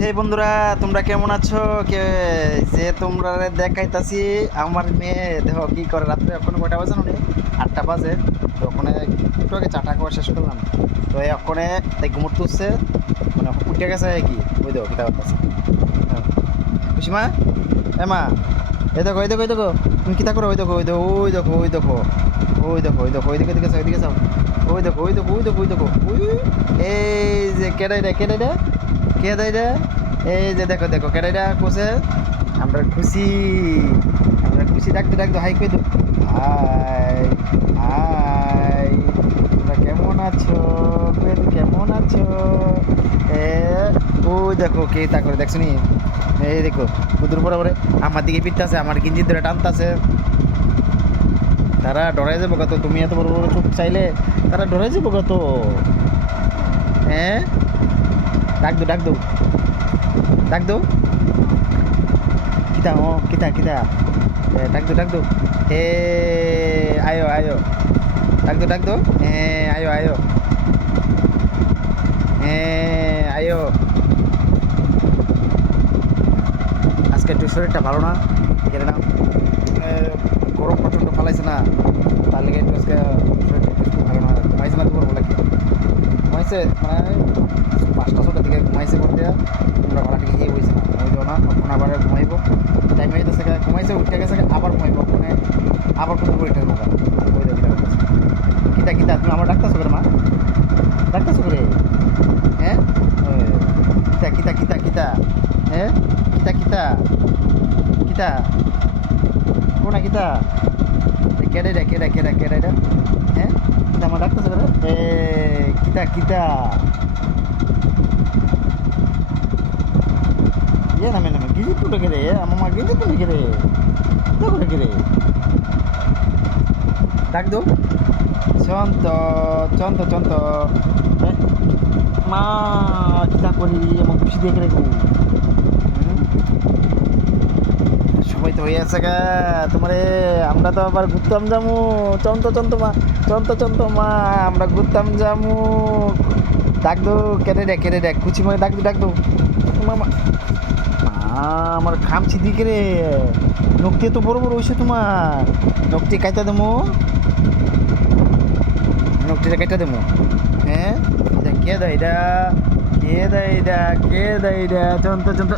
হে বন্ধুরা, তোমরা কেমন আছো? কে যে তোমরা দেখাইতাছি আমার মেয়ে দেখো কি করে। রাত্রে এখন কয়টা বাজে জানো? 8টা বাজে। তো ওখানে একটু আগে চাটা খাওয়া শেষ করলাম। তো এই ওখানে তাই ঘুমোর তুলছে, মানে উঠে গেছে কি। ওই দেখো কিতা করতেছে। খুশি মা? এ মা, এই দেখো এই দেখো এই দেখো তুমি কিতা করো। ওই দেখো ওই দেখো ওই দেখো ওই দেখো ওই দেখো ওই দেখো ওইদিকে দিকে ওইদিকে যাও। ওই দেখো ওই দেখো ওই দেখো ওই দেখো ওই, এই যে কেডাই রে কেডাই রে কে দেয় রে। এই যে দেখো দেখো কেডাইরা কোসে। আমরা খুশি, আমরা খুশি। ডাকতে ডাকতো হাই কই দো। হাই হাই, তোমরা কেমন আছো? বেল কেমন আছো? এ ওই দেখো কে তা করে দেখছো নি? এই দেখো কুদুর পরে পরে আমার দিকে পিটতাছে, আমার গিঞ্জি ধরে টানতাছে। তারা ডরাই যাবো কত, তুমি এত বড় বড় চোখ চাইলে তারা ডরাই যাবো কত। হ্যাঁ, ডাক দো ডাক দো ডাক দো। কিতা কিতা কিতা, ডাক দো ডাক দো। হে আয়ো আয়ো, ডাক দো ডাক দো। হ্যাঁ আয়ো আয়ো, হ্যাঁ আয়ো। আজকে একটু শরীরটা ভালো না, কেন না? গরম প্রচণ্ড ফালাইছে না, তার লেগে একটু আজকে শরীরটা একটু ভালো না। ঘুমাইছে না তোমার বলে কি? ঘুমাইছে মানে 5টা-6টার দিকে ঘুমাইছে বলতে তোমরা ভাড়া থেকে গিয়ে বইছে না, ঘুমাইতো না। তখন আবার ঘুমাইবো, টাইম হয়ে গেছে, ঘুমাইছে উঠে গেছে, আবার ঘুমাইবো। ওখানে আবার কোনো বইটার মোকা ওই দেখি কিতা কিতা। তুমি আমার ডাক্তার করে মা, ডাক্তার করে? হ্যাঁ, কিতা কিতা কিতা কিতা, হ্যাঁ কিতা কিতা কিতা কোনা কিতা, কেডাই রে কেডা কেডা কেডাই রে? হ্যাঁ কিতা আমার ডাক্তার করে? এ কিতা কিতা ये ना मैंने गिरी टूट गिरे मामा गिरी टूट गिरे দেখো রে। ডাক দো চন্ত চন্ত চন্ত। মা কিতা করি আমার খুশি দেখে রেখো। সবাই তো হয়ে আছে গা তোমারে। আমরা তো আবার ঘুরতাম যামু। চন্ত চন্ত মা, চন্ত চন্ত মা, আমরা ঘুরতাম যামু। ডাক দো কেটে দেখ কুচি মারে ডাক দো ডাক দো মামা। আমার খামছি দিকে রে, নখটি তো বড় বড় হয়েছে তোমার। নখটি কাইটা দেবো, নখটিটা কাইটা দেবো। হ্যাঁ কে দেয় এটা, কে দেয় এটা, কে দেয় এটা? চন্ত চন্ত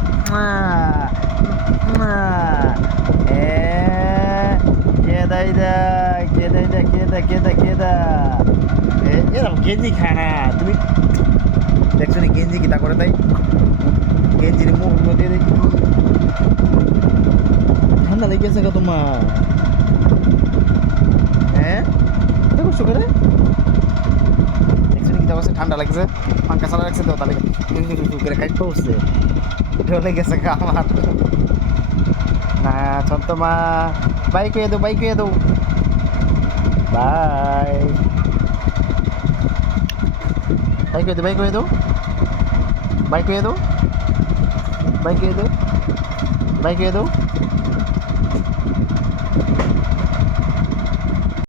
কে দেয় দা, কে দেয় দা, কে দা কে দা কে দা। এরকম গেঞ্জি খায় না তুমি দেখছো নি? গেঞ্জি কি তা করে তাই গেঞ্জির মুখ দিয়ে দেখি ঠান্ডা লেগেছে গা তোমার। হ্যাঁ দেখো সুখে দেখছো কি অবস্থা, ঠান্ডা লাগছে। পাঙ্খা চালা রাখছে তো, তাহলে করে কাজ পড়ছে, ঢলে গেছে গা আমার। না ছন্তমা, বাইক হয়ে দো বাইক হয়ে দো, বাই বাইক হয়ে দো বাইক হয়ে দো বাইক হয়ে দো বাইক হয়ে দো বাইক হয়ে দো।